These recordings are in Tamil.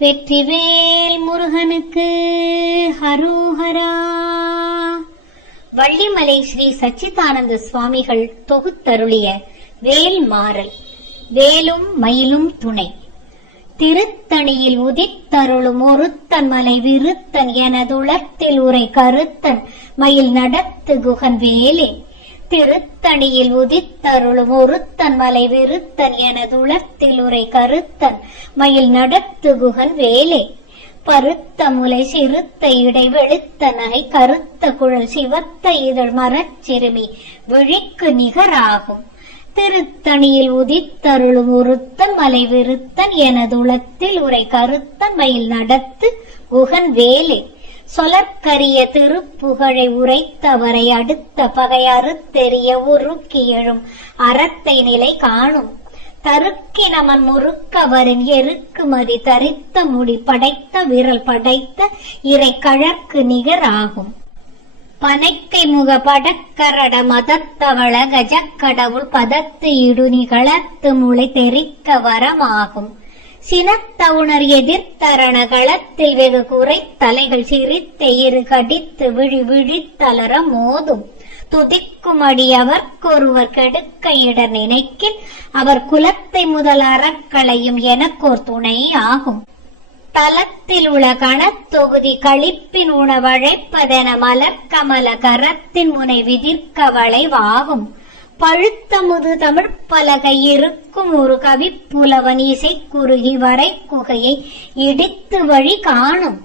வெற்றிவேல் முருகனுக்கு ஹரோஹரா. வள்ளிமலை ஸ்ரீ சச்சிதானந்த சுவாமிகள் தொகுத்தருளிய வேல் மாறல். வேலும் மயிலும் துணை. திருத்தணியில் உதித்தருளும் ஒருத்தன் மலை விருத்தன் எனதுளத்தில் உரை கருத்தன் மயில் நடத்து குகன் வேலே. திருத்தணியில் உதித்தருளும் ஒருத்தன் மலை விருத்தன் எனதுளத்தில் உரை கருத்தன் மயில் நடத்து குகன் வேலே. பருத்த முலை சிறுத்த இடை வெளுத்த நகை கருத்த குழல் சிவத்த இதழ் மரச்சிறுமி விழிக்கு நிகராகும். திருத்தணியில் உதித்தருளும் ஒருத்தன் மலை விருத்தன் எனதுளத்தில் உரை கருத்தன் மயில் நடத்து குகன் வேலே. சொலற்கரிய திருப்புகழை உரைத்தவரை அடுத்த பகை அறுத்தெறிய உருக்கி எழும் அறத்தை நிலை காணும். தருக்கி நமன் முறுக்கவரின் எருக்குமதி தரித்த முடி படைத்த விரல் படைத்த இறை கழற்கு நிகராகும். பனைக்கை முக படக்கரட மதத்தவள கஜக்கடவுள் பதத்து இடுநி களத்து முளை தெரிக்க வரமாகும். சினத்தவுணர் எதிர்த்தரண களத்தில் வெகு குறை தலைகள் சிரித்த இரு கடித்து விழி விழித்தளர மோதும். துதிக்கும் அடி அவர்க்கொருவர் கெடுக்க இடர் நினைக்கில் அவர் குலத்தை முதல் அறக்களையும் எனக்கோர் துணை ஆகும். தலத்தில் உள்ள கணத்தொகுதி களிப்பின் உணவழைப்பதென மலர்கமல கரத்தின் முனை விதிர்க்க வளைவாகும். பழுத்தமுது தமிழ் பலகை இருக்கும் ஒரு கவி புலவன் இசை குறுகி வரை குகையை இடித்து வழி காணும்.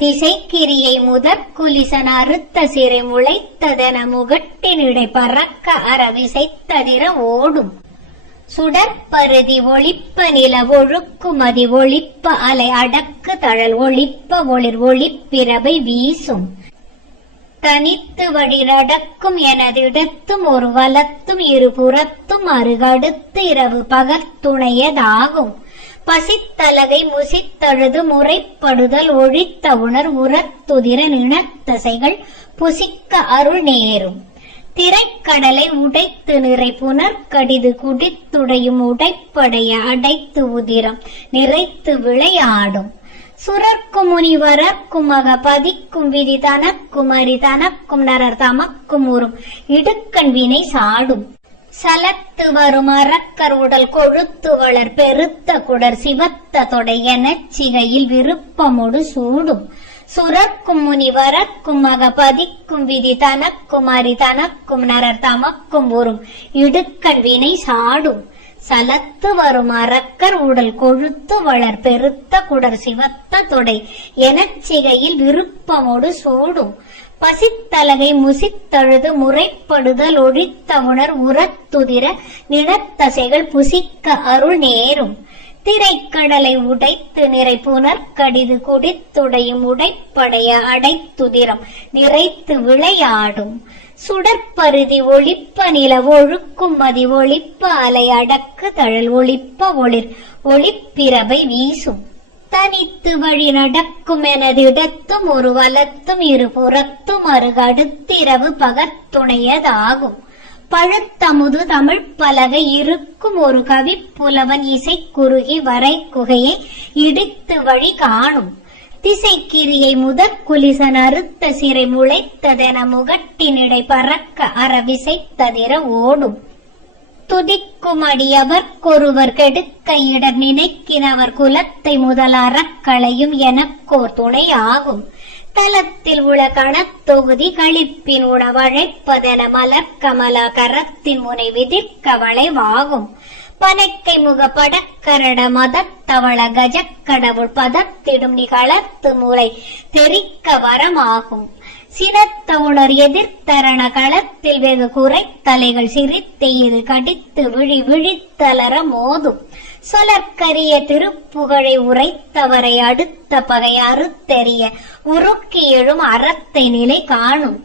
திசைக்கிரியை முதற்குலிசன் அறுத்த சிறை முளைத்ததென முகட்டினிடை பறக்க அறவிசைத்ததிர ஓடும். சுடற்பருதி ஒளிப்ப நில ஒழுக்குமதி ஒளிப்ப அலை அடக்கு தழல் ஒளிப்ப ஒளிர் ஒளிப்பிரபை வீசும். தனித்து வழி நடக்கும் எனதிடத்தும் ஒரு வலத்தும் இருபுறத்தும் அருகடுத்து இரவு பகற்துணையதாகும். பசித்தலகை முசித்தழுது முறைப்படுதல் ஒழித்த உணர் உரத்துதிர நிணத்தசைகள் புசிக்க அருள் நேரும். திரைக்கடலை உடைத்து நிறை புனர்கடிது குடித்துடையும் உடைப்படைய அடைத்து உதிரம் நிறைத்து விளையாடும். சுரர்க்கும் முனிவரர்க்கும் மக பதிக்கும் விதி தனக்கும் அரி தனக்கும் நரர் தமக்கும் உறும் இடுக்கண் வினை சாடும். சலத்து வரும் அறக்கர் உடல் கொழுத்து வளர் பெருத்த குடர் சிவத்த தொடை எனச் சிகையில் விருப்பமொடு சூடும். சுரக்கும் முனிவரக்கும் மக பதிக்கும் விதி தனக்கும் அரி தனக்கும் நரர் தமக்கும் உறும் இடுக்கண் வினை சாடும். சலத்து வரும் அறக்கர் உடல் கொழுத்து வளர் பெருத்த குடர் சிவத்த தொடை எனச்சிகையில் விருப்பமோடு சூடும். பசித்தலகை முசித்தழுது முறைப்படுதல் ஒழித்த உணர் உரத்துதிர நினத்தசைகள் புசிக்க அருள் நேரும். திரைக்கடலை உடைத்து நிறை புனர்கடிது குடித்துடையும் உடைப்படைய அடைத்துதிரம் நிறைத்து விளையாடும். சுடற்பருதி ஒளிப்ப நில ஒழுக்கும் மதி ஒளிப்ப அலை அடக்கு தழல் ஒளிப்ப ஒளிர் ஒளிப்பிரபை வீசும். தனித்து வழி நடக்கும் எனதிடத்தும் ஒரு வலத்தும் இருபுறத்தும் அருகடுத்து இரவு பகற்துணையதாகும். பழுத்தமுது தமிழ் பலகை இருக்கும் ஒரு கவி புலவன் இசை குறுகி வரை குகையை இடித்து வழி காணும். திசைக்கிரியை முதற்குலிசன் அறுத்த சிறை முளைத்ததென முகட்டினிடை பறக்க அறவிசைத்ததிர ஓடும். துதிக்கும் அடி அவர்க்கொருவர் கெடுக்க இடர் நினைக்கினவர் குலத்தை முதல் அறக்களையும் எனக்கோர் துணை ஆகும். தலத்தில் உள்ள கணத்தொகுதி களிப்பின் உணவழைப்பதென மலர்கமல கரத்தின் முனை விதிர்க்க வளைவாகும். பனைக்கை முக படக்கரட மதத்தவள கஜக்கடவுள் பதத்திடும் நிகழத்து மூளை தெரிக்க வரமாகும். சினத்த உணர் எதிர்த்தரண களத்தில் வெகு குறை தலைகள் சிரித்து இது கடித்து விழி விழித்தளர மோதும். சொலற்கரிய திருப்புகழை உரைத்தவரை அடுத்த பகை அறுத்தெறிய உருக்கி எழும் அறத்தை நிலை காணும்.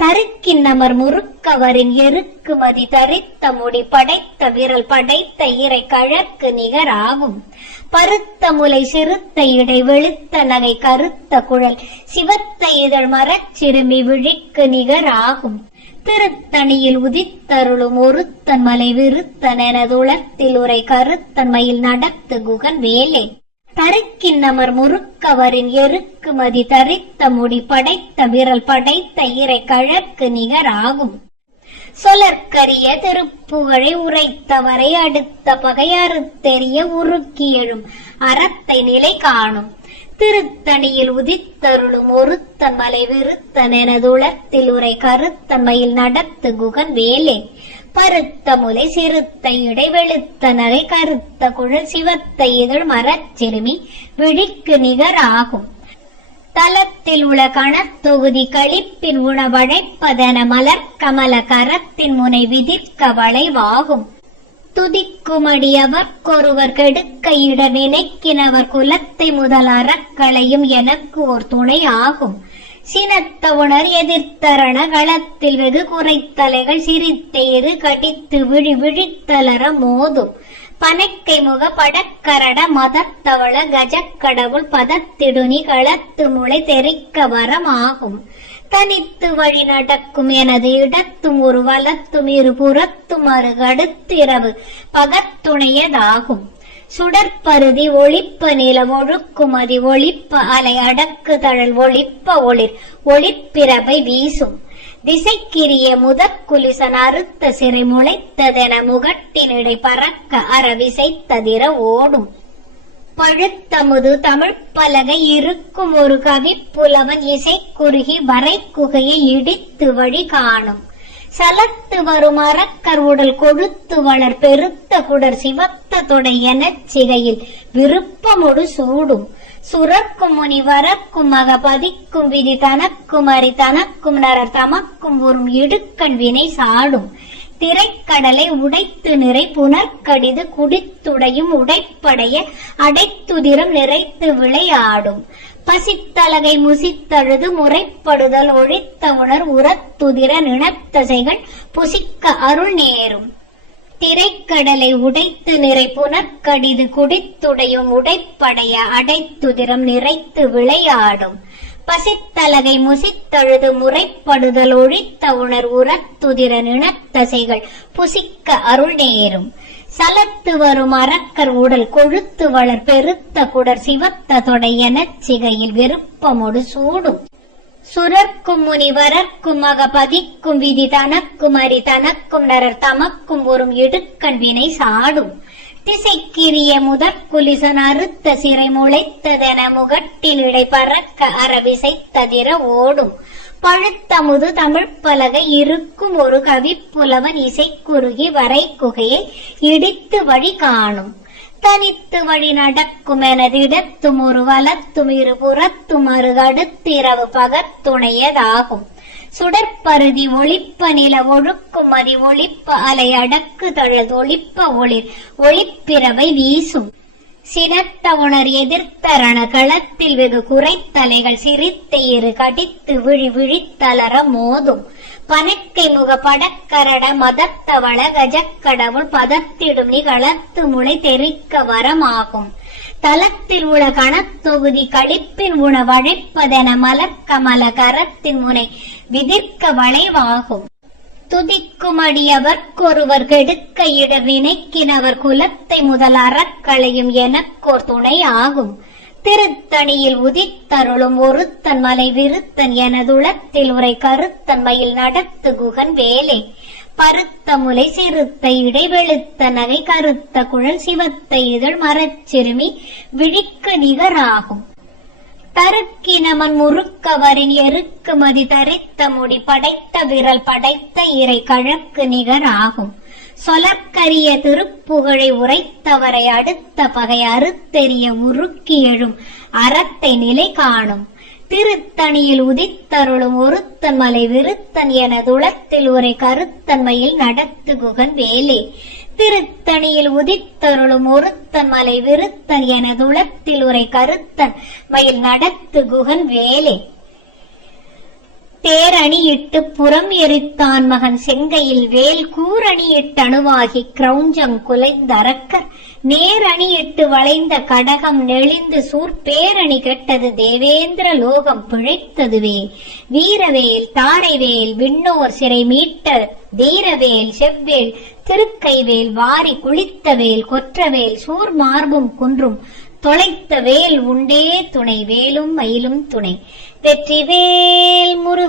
தருக்கின் நமர் முறுக்கவரின் எருக்குமதி தரித்த முடி படைத்த விரல் படைத்த இறை கழற்கு நிகராகும். பருத்த முலை சிறுத்த இடை வெளுத்த நகை கருத்த குழல் சிவத்த இதழ் மரச்சிறுமி விழிக்கு நிகராகும். திருத்தணியில் உதித்தருளும் ஒருத்தன் மலை விருத்தன் எனதுளத்தில் உரை கருத்தன் மயில் நடத்து குகன் வேலே. தருக்கின்னமர் முறுக்கவரின் எருக்குமதி தரித்த முடி படைத்த விரல் படைத்த இறை கழற்கு நிகராகும். சொலற்கரிய திருப்புகழை உரைத்தவரை அடுத்த பகையறுத்தெறிய உருக்கி எழும் அறத்தை நிலை காணும். திருத்தணியில் உதித்தருளும் ஒருத்தன் மலை விருத்தன் எனதுளத்தில் உரை கருத்தன்மையில் நடத்து குகன் வேலே. பருத்த முலை சிறுத்த இடை வெளுத்த நகை கருத்த குழல் சிவத்த இதழ் மரச்சிறுமி விழிக்கு நிகர் ஆகும். தலத்தில் உள்ள கணத்தொகுதி களிப்பின் உணவழைப்பதன மலர் கமல கரத்தின் முனை விதிர்க்க வளைவாகும். துதிக்குமடியவர்க்கொருவர் கெடுக்க இட நினைக்கினவர் குலத்தை முதல் அறக்களையும் எனக்கு ஓர் துணை ஆகும். சினத்த உணர் எதிர்த்தரண களத்தில் வெகு குறைத்தலைகள் சிரித்தெய்து கடித்து விழி விழித்தலர மோதும். பனைக்கை முக படக்கரட மதத்தவள கஜக்கடவுள் பதத்திடுனி களத்து முளை தெரிக்க வரமாகும். தனித்து வழி நடக்கும் எனது இடத்தும் ஒரு வலத்தும் இரு புறத்தும் அரு கடுத்திரவு பகத்துணையதாகும். சுடற்பருதி ஒளிப்ப நில ஒழுக்குமதி ஒளிப்ப அலை அடக்கு தழல் ஒளிப்ப ஒளிர் ஒளிப்பிரபை வீசும். திசைக்கிரிய முதற்குலிசன் அறுத்த சிறை முளைத்ததென முகட்டினிடை பறக்க அறவிசைத்ததிர ஓடும். பழுத்தமுது தமிழ் பலகை இருக்கும் ஒரு கவிப்புலவன் இசை குறுகி வரை குகையை இடித்து வழி காணும். சலத்து வரும் அறக்கர் உடல் கொழுத்து வளர் பெருத்த குடர் சிவத்த தொடை எனச் சிகையில் விருப்பமொடு சூடும். சுரக்கும் முனி வரக்கும் மக பதிக்கும் விதி தனக்கும் அறி தனக்கும் நரர் தமக்கும் உறும் இடுக்கண் வினை சாடும். திரைக்கடலை உடைத்து நிறை புனர்கடிது குடித்துடையும் உடைப்படைய அடைத்துதிரம் நிறைத்து விளையாடும். பசித்தலகை முசித்தழுது முறைப்படுதல் ஒழித்த உணர் உரத்துதிர நினத்தசைகள் புசிக்க அருள் நேரும். திரைக்கடலை உடைத்து நிறை புனர்கடிது குடித்துடையும் உடைப்படைய அடைத்துதிரம் நிறைத்து விளையாடும். பசித்தலகை முசித்தழுது முறைப்படுதல் ஒழித்த உணர் உரத்துதிர நினத்தசைகள் புசிக்க அருள் நேரும். சலத்து வரும் அறக்கர் உடல் கொழுத்து வளர் பெருத்த குடர் சிவத்த தொடை எனச் சிகையில் விருப்பமொடு சூடும். சுரர்க்கும் முனி வரர்க்கும் மக பதிக்கும் விதி தனக்கும் அறி தனக்கும் நரர் தமக்கும் ஒரும் இடுக்கண் வினை சாடும். திசைக்கிரிய முதற்குலிசன் அறுத்த சிறை முளைத்ததென முகட்டில் இடை பறக்க அறவிசைத்ததிர ஓடும். பழுத்தமுது தமிழ் பலகை இருக்கும் ஒரு கவிப்புலவன் இசை குறுகி வரை குகையை இடித்து வழி காணும். தனித்து வழி நடக்கும் எனது இடத்தும் ஒரு வலத்தும் இரு புறத்தும் அரு அடுத்திரவு பகத்துணையதாகும். சுடற்பருதி ஒளிப்ப நில ஒழுக்கும் மதி ஒளிப்ப அலை அடக்கு தழல் ஒளிப்ப ஒளிர் ஒளிப்பிரவை வீசும். சினத்த உணர் எதிர்த்தரண களத்தில் வெகு குறைத்தலைகள் சிரித்த இரு கடித்து விழி விழித்தலர மோதும். பனைக்கை முக படக்கரட மதத்தவள கஜக்கடவுள் பதத்திடும் நிகளத்து முளை தெரிக்க வரமாகும். தலத்தில் உள்ள கணத்தொகுதி களிப்பின் உணவழைப்பதென மலர் கமல கரத்தின் முனை விதிர்க்க வளைவாகும். துதிக்குமடியவர்க்கொருவர் கெடுக்க இடர் நினைக்கினவர் குலத்தை முதல் அறக்களையும் எனக்கோர் துணை ஆகும். திருத்தணியில் உதித்தருளும் ஒருத்தன் மலை விருத்தன் எனதுளத்தில் உரை கருத்தன்மையில் நடத்து குகன் வேலே. பருத்த முலை சிறுத்த இடை வெளுத்த நகை கருத்த குழல் சிவத்த இதழ் மரச்சிறுமி விழிக்கு நிகராகும். தருக்கினமன் முறுக்கவரின் எருக்குமதி தரித்த முடி படைத்த விரல் படைத்த இறை கழற்கு நிகராகும். சொலற்கரிய திருப்புகழை உரைத்தவரை அடுத்த பகை அறுத்தெறிய உருக்கி எழும் அறத்தை நிலை காணும். திருத்தணியில் உதித்தருளும் ஒருத்தன் மலை விருத்தன் எனதுளத்தில் உரை கருத்தன்மையில் நடத்து குகன் வேலே. திருத்தணியில் உதித்தருளும் ஒருத்தன் மலை விருத்தன் எனதுளத்தில் உரை கருத்தன் மயில் நடத்து குகன் வேலே. தேரணியிட்டு புறம் எரித்தான் மகன் செங்கையில் வேல் கூரணியிட்டணுவாகி கிரௌஞ்சம் குலைந்தரக்கர் நேரணியிட்டு வளைந்த கடகம் நெளிந்து சூர்பேரணி கெட்டது தேவேந்திர லோகம் பிழைத்ததுவே. வீரவேல் தாரைவேல் விண்ணோர் சிறை மீட்ட தீரவேல் செவ்வேல் திருக்கைவேல் வாரி குளித்தவேல் கொற்றவேல் சூர் மார்பும் குன்றும் தொலைத்த வேல் உண்டே துணை, வேலும் மயிலும் துணை. வெற்றிவேல் முருகா.